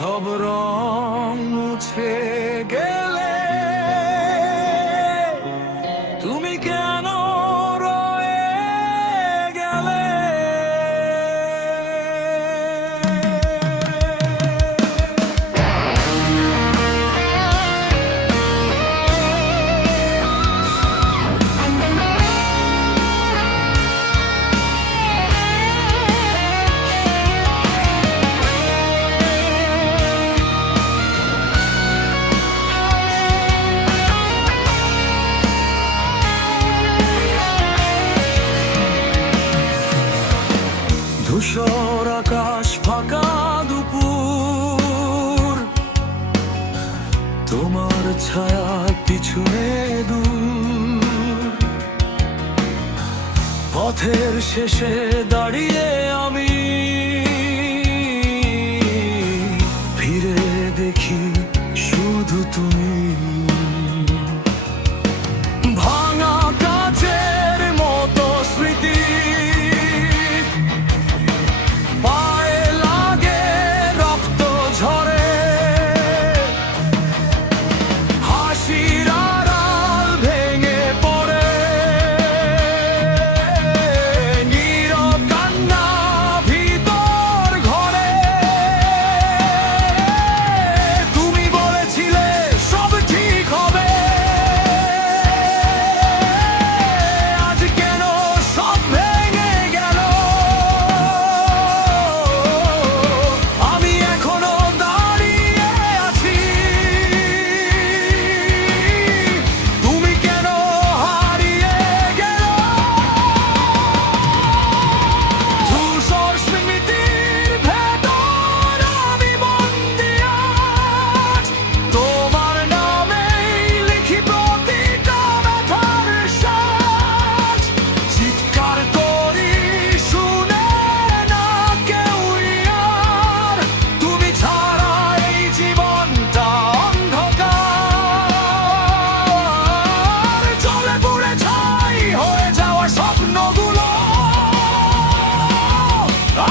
সব রং মুছে গেলে তুমি কেন রয়ে গেলে? ধূসর আকাশ, ফাঁকা দুপুর, তোমার ছায়া পিছনে দূর। পথের শেষে দাঁড়িয়ে আমি ফিরে দেখি শুধু তুমি। ভাঙা কাচের মতো স্মৃতি পায়ে লাগে, রক্ত ঝরে, হাসির আড়াল ভেঙে পড়ে, নীরব কান্না ভিতর ঘরে। তুমি বলেছিলে সব ঠিক হবে, আজ কেন সব ভেঙে গেল? আমি এখনো দাঁড়িয়ে আছি, তুমি কেন হারিয়ে গেল? ধূসর স্মৃতির ভেতর আমি বন্দি আজ, তোমার নামেই লিখি প্রতিটা ব্যথার সাজ। চিৎকার করি শুনে না কেউই আর, তুমি ছাড়া এই জীবনটা অন্ধকার। জ্বলে পুড়ে ছাই হয়ে যাওয়া স্বপ্নগুলো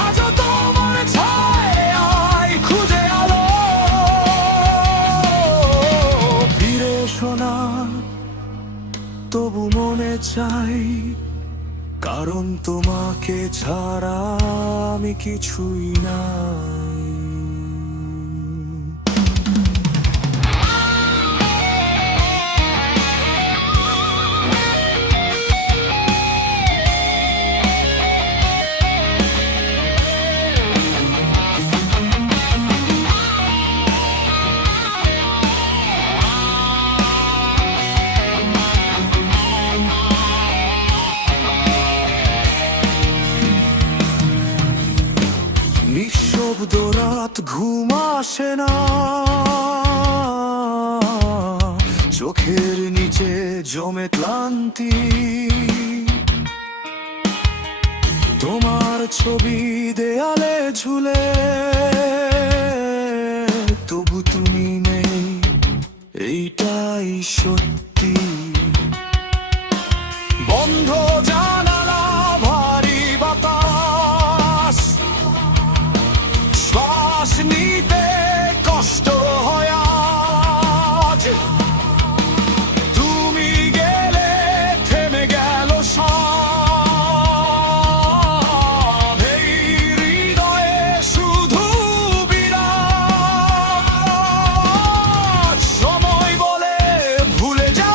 আজও তোমার ছায়ায় খুঁজে আলো। ফিরে এসো না, তবু মনে চাই, কারণ তোমাকে ছাড়া আমি কিছুই নাই। নিঃশব্দ রাত, ঘুম আসে না, চোখের নিচে জমে ক্লান্তি। তোমার ছবি দেয়ালে ঝুলে, তবু তুমি নেই, এইটাই সত্যি। বন্ধ জানালা, ভারী বাতাস, শ্বাস নিতে কষ্ট হয় আজ। তুমি গেলে থেমে গেল সব, এই হৃদয়ে শুধু বিরাট। সময় বলে ভুলে যা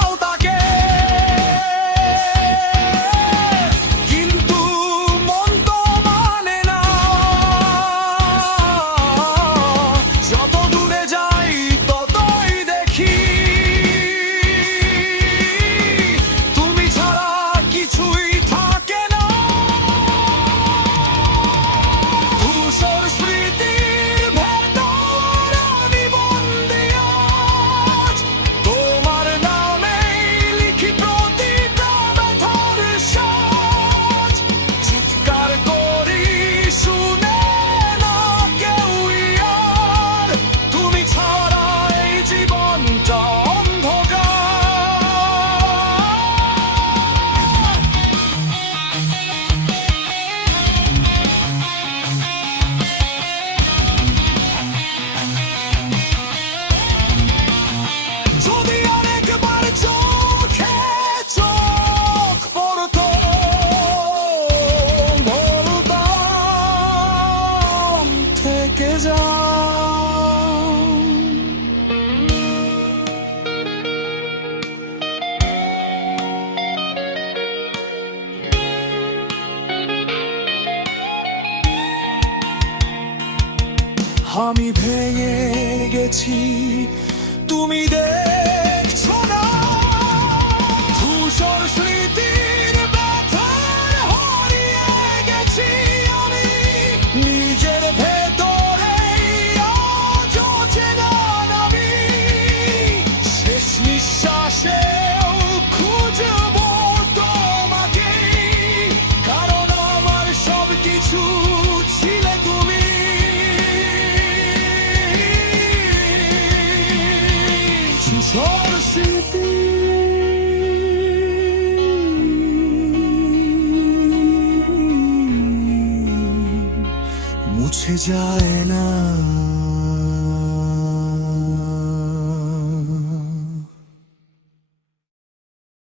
আমি ভেঙে গেছি, তুমি দেখছো না। ধূসর স্মৃতির ব্যথায় হারিয়ে গেছি আমি, নিজের ভেতরে আজ অচেনা আমি। শেষ নিঃশ্বাসেও খুঁজবো তোমাকে, কারণ আমার সবকিছু ছিলে তুমি। ধূসর স্মৃতি মুছে যায় না।